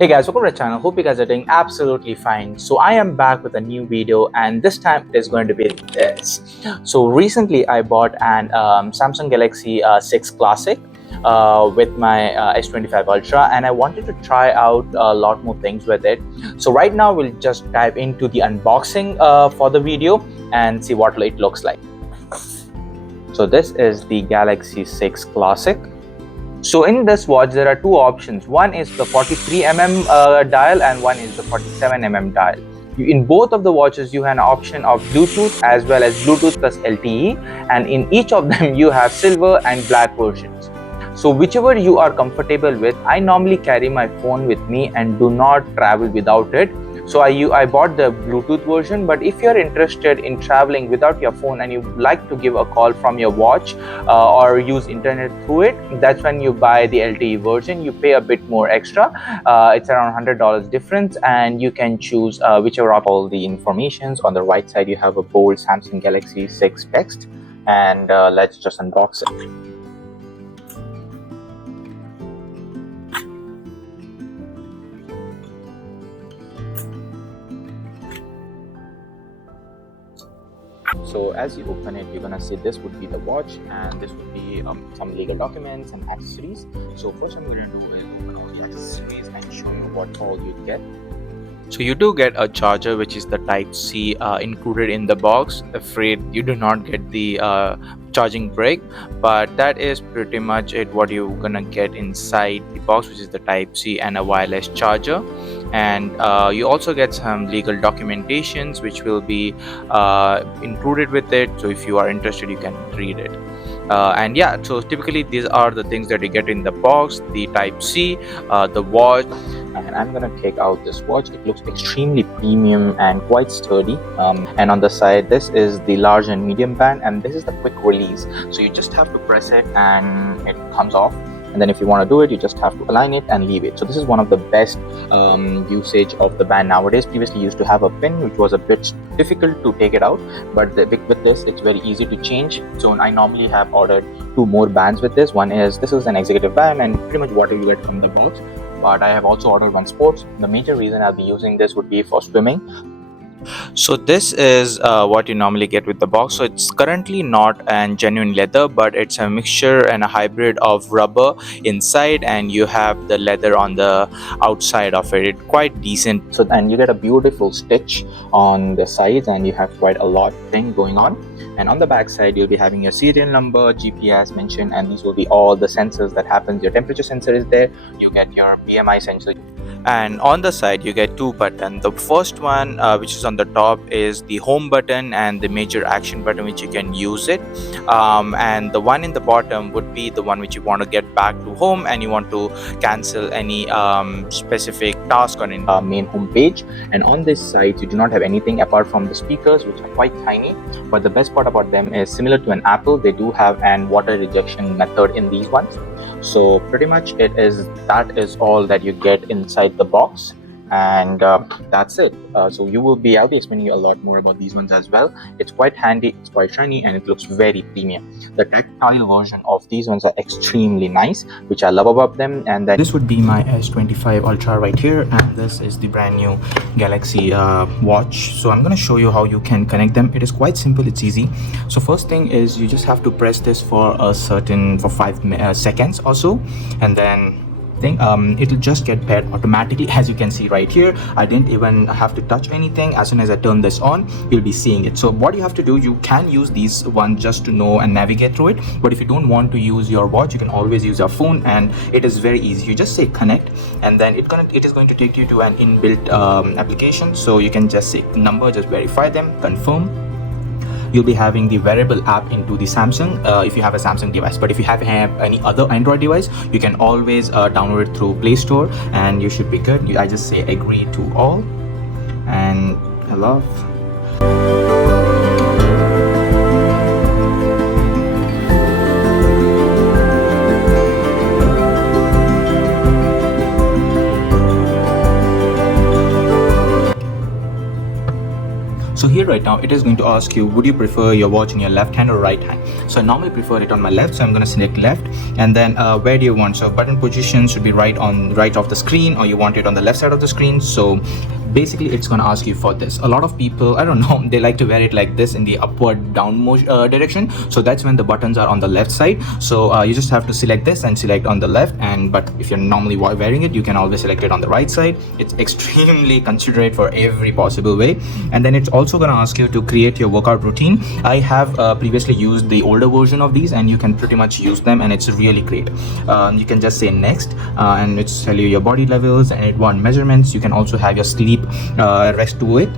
Hey guys, welcome to the channel. Hope you guys are doing absolutely fine. So I am back with a new video, and this time it is going to be this. So recently I bought an Samsung Galaxy 6 Classic with my S25 Ultra, and I wanted to try out a lot more things with it. So right now we'll just dive into the unboxing for the video and see what it looks like. So this is the Galaxy 6 Classic. So in this watch there are two options. One is the 43mm dial and one is the 47mm dial. In both of the watches you have an option of Bluetooth as well as Bluetooth plus LTE, and in each of them you have silver and black versions. So whichever you are comfortable with. I normally carry my phone with me and do not travel without it. So I bought the Bluetooth version, but if you're interested in traveling without your phone and you like to give a call from your watch or use internet through it, that's when you buy the LTE version. You pay a bit more extra. It's around $100 difference, and you can choose whichever of all the informations. On the right side you have a bold Samsung Galaxy 6 text, and let's just unbox it. So as you open it, you're gonna see this would be the watch, and this would be some legal documents and accessories. So first I'm gonna do is open all the accessories and show you what all you get. So you do get a charger, which is the Type-C included in the box. Afraid you do not get the charging brick, but that is pretty much it. What you're gonna get inside the box, which is the Type-C and a wireless charger. And you also get some legal documentations which will be included with it, so if you are interested you can read it. And yeah, so typically these are the things that you get in the box: the Type-C, the watch. And I'm gonna take out this watch. It looks extremely premium and quite sturdy. And on the side, this is the large and medium band, and this is the quick release. So you just have to press it and it comes off. And then if you want to do it, you just have to align it and leave it. So this is one of the best usage of the band nowadays. Previously you used to have a pin, which was a bit difficult to take it out, but with this it's very easy to change. So I normally have ordered two more bands with this. This is an executive band and pretty much what you get from the box, but I have also ordered one sports. The major reason I'll be using this would be for swimming. So this is what you normally get with the box. So it's currently not an genuine leather, but it's a mixture and a hybrid of rubber inside, and you have the leather on the outside of it. It's quite decent. So and you get a beautiful stitch on the sides, and you have quite a lot thing going on. And on the back side you'll be having your serial number, GPS mentioned, and these will be all the sensors that happens. Your temperature sensor is there, you get your BMI sensor, and on the side you get two buttons. The first one, which is on the top, is the home button and the major action button, which you can use it, and the one in the bottom would be the one which you want to get back to home and you want to cancel any specific task on a main home page. And on this side you do not have anything apart from the speakers, which are quite tiny, but the best part about them is similar to an Apple, they do have an water rejection method in these ones. So pretty much that is all that you get inside the box, and that's it. So I'll be explaining you a lot more about these ones as well. It's quite handy, it's quite shiny, and it looks very premium. The tactile version of these ones are extremely nice, which I love about them. And then this would be my S25 Ultra right here, and this is the brand new Galaxy watch. So I'm going to show you how you can connect them. It is quite simple, it's easy. So first thing is you just have to press this for 5 seconds or so, and then it'll just get paired automatically. As you can see right here, I didn't even have to touch anything. As soon as I turn this on, you'll be seeing it. So what you have to do, you can use these ones just to know and navigate through it, but if you don't want to use your watch, you can always use your phone, and it is very easy. You just say connect, and then it is going to take you to an inbuilt application. So you can just say number, just verify them, confirm. You'll be having the wearable app into the Samsung if you have a Samsung device, but if you have any other Android device, you can always download it through Play Store, and you should be good. I just say agree to all, and I love. So here right now it is going to ask you, would you prefer your watch in your left hand or right hand? So I normally prefer it on my left, so I'm going to select left. And then where do you want? So button position should be right of the screen, or you want it on the left side of the screen. So basically it's going to ask you for this. A lot of people, I don't know, they like to wear it like this in the upward down direction. So that's when the buttons are on the left side. So you just have to select this and select on the left. But if you're normally wearing it, you can always select it on the right side. It's extremely considerate for every possible way. And then it's also going to ask you to create your workout routine. I have previously used the older version of these, and you can pretty much use them, and it's really great. You can just say next, and it's tell you your body levels, and it want measurements. You can also have your sleep rest to it.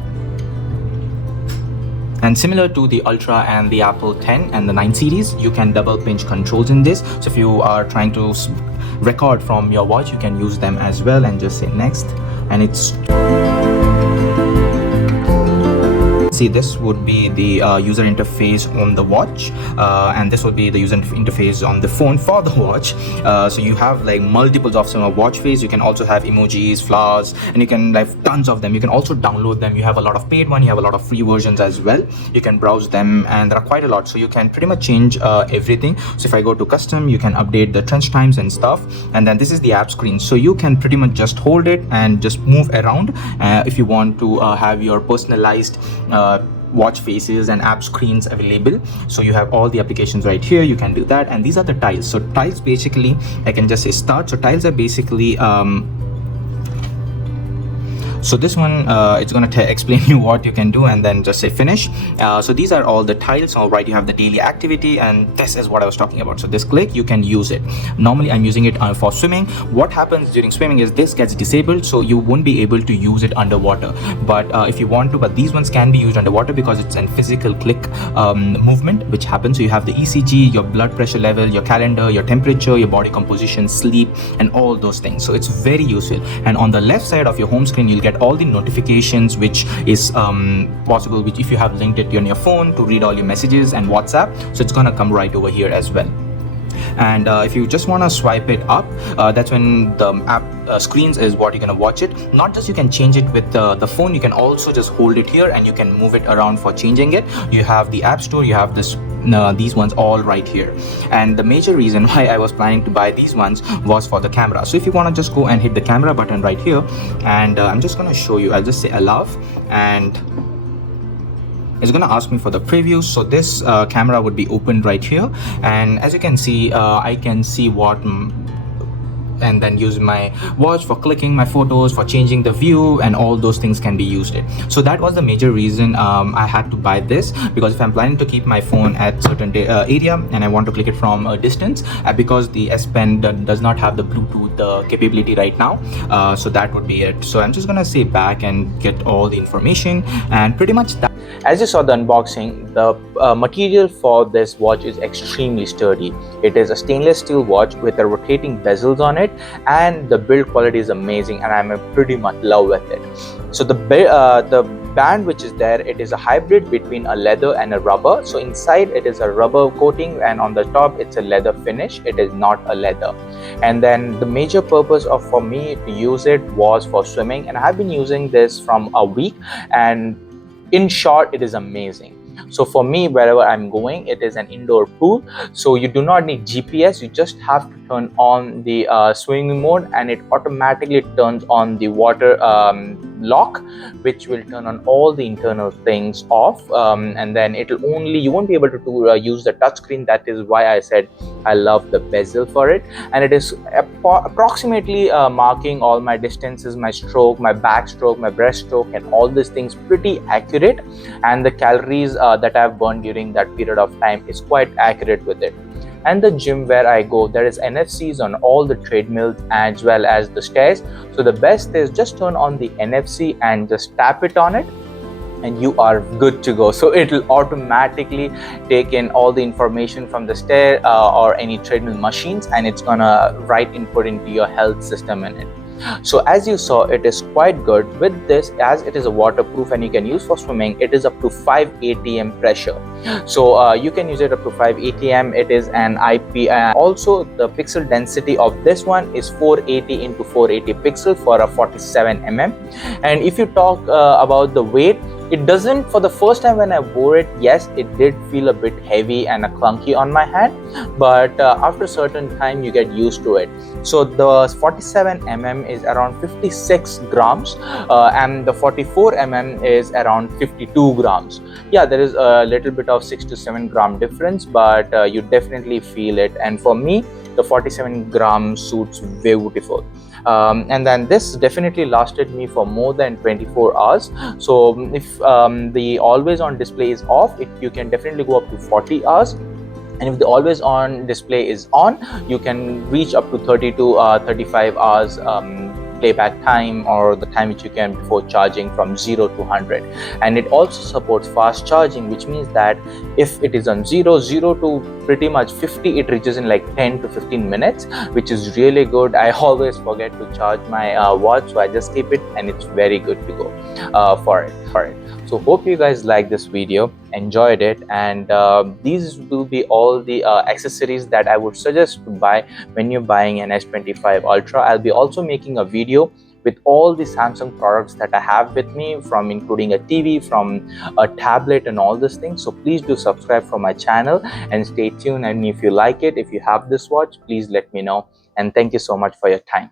And similar to the Ultra and the Apple 10 and the 9 series, you can double pinch controls in this. So if you are trying to record from your watch, you can use them as well, and just say next. And it's see, this would be the user interface on the watch, and this would be the user interface on the phone for the watch. So you have like multiples of some watch face. You can also have emojis, flowers, and you can have tons of them. You can also download them. You have a lot of paid one, you have a lot of free versions as well. You can browse them, and there are quite a lot, so you can pretty much change everything. So if I go to custom, you can update the trench times and stuff. And then this is the app screen, so you can pretty much just hold it and just move around if you want to have your personalized watch faces and app screens available. So you have all the applications right here. You can do that. And these are the tiles. So tiles, basically I can just say start. So tiles are basically so this one, it's going to explain you what you can do, and then just say finish. So these are all the tiles. All right, you have the daily activity, and this is what I was talking about. So this click, you can use it. Normally I'm using it for swimming. What happens during swimming is this gets disabled, so you won't be able to use it underwater. But if you want to, but these ones can be used underwater because it's a physical click movement which happens. So you have the ECG, your blood pressure level, your calendar, your temperature, your body composition, sleep, and all those things. So it's very useful. And on the left side of your home screen, you'll get all the notifications, which is possible, which if you have linked it on your phone to read all your messages and WhatsApp, so it's going to come right over here as well. And if you just want to swipe it up, that's when the app screens is what you're going to watch it. Not just you can change it with the phone, you can also just hold it here and you can move it around for changing it. You have the app store, you have this these ones all right here. And the major reason why I was planning to buy these ones was for the camera. So if you want to just go and hit the camera button right here, and I'm just going to show you. I'll just say allow, and it's going to ask me for the preview. So this camera would be opened right here, and as you can see, I can see what and then use my watch for clicking my photos, for changing the view, and all those things can be used it. So that was the major reason I had to buy this, because if I'm planning to keep my phone at certain area and I want to click it from a distance, because the S Pen does not have the Bluetooth capability right now, so that would be it. So I'm just gonna say back and get all the information, and pretty much that. As you saw the unboxing, the material for this watch is extremely sturdy. It is a stainless steel watch with a rotating bezels on it, and the build quality is amazing, and I'm pretty much love with it. So the band which is there, it is a hybrid between a leather and a rubber. So inside it is a rubber coating, and on the top it's a leather finish. It is not a leather. And then the major purpose for me to use it was for swimming, and I've been using this from a week, and in short, it is amazing. So for me, wherever I'm going, it is an indoor pool, so you do not need GPS. You just have to turn on the swimming mode, and it automatically turns on the water lock, which will turn on all the internal things off, and then you won't be able to use the touchscreen. That is why I said I love the bezel for it, and it is approximately marking all my distances, my stroke, my backstroke, my breaststroke, and all these things pretty accurate. And the calories that I've burned during that period of time is quite accurate with it. And the gym where I go, there is NFCs on all the treadmills as well as the stairs. So the best is just turn on the NFC and just tap it on it, and you are good to go. So it will automatically take in all the information from the stair or any treadmill machines, and it's gonna write input into your health system in it. So as you saw, it is quite good with this, as it is a waterproof and you can use for swimming. It is up to 5 atm pressure, so you can use it up to 5 atm. It is an IP, also the pixel density of this one is 480 into 480 pixel for a 47 mm. And if you talk about the weight, It doesn't, for the first time when I wore it, yes, it did feel a bit heavy and clunky on my hand, but after a certain time you get used to it. So the 47 is around 56 grams, and the 44 is around 52 grams. Yeah, there is a little bit of 6 to 7 gram difference, but you definitely feel it. And for me, the 47 gram suits beautiful. And then this definitely lasted me for more than 24 hours. So if the always on display is off, you can definitely go up to 40 hours. And if the always on display is on, you can reach up to 30 to 35 hours playback time, or the time which you can before charging from 0 to 100. And it also supports fast charging, which means that if it is on 0 to pretty much 50, it reaches in like 10 to 15 minutes, which is really good. I always forget to charge my watch, so I just keep it, and it's very good to go for it. So hope you guys like this video, enjoyed it, and these will be all the accessories that I would suggest to buy when you're buying an S25 Ultra. I'll be also making a video with all the Samsung products that I have with me, from including a TV, from a tablet, and all these things. So please do subscribe for my channel and stay tuned. And if you like it, if you have this watch, please let me know. And thank you so much for your time.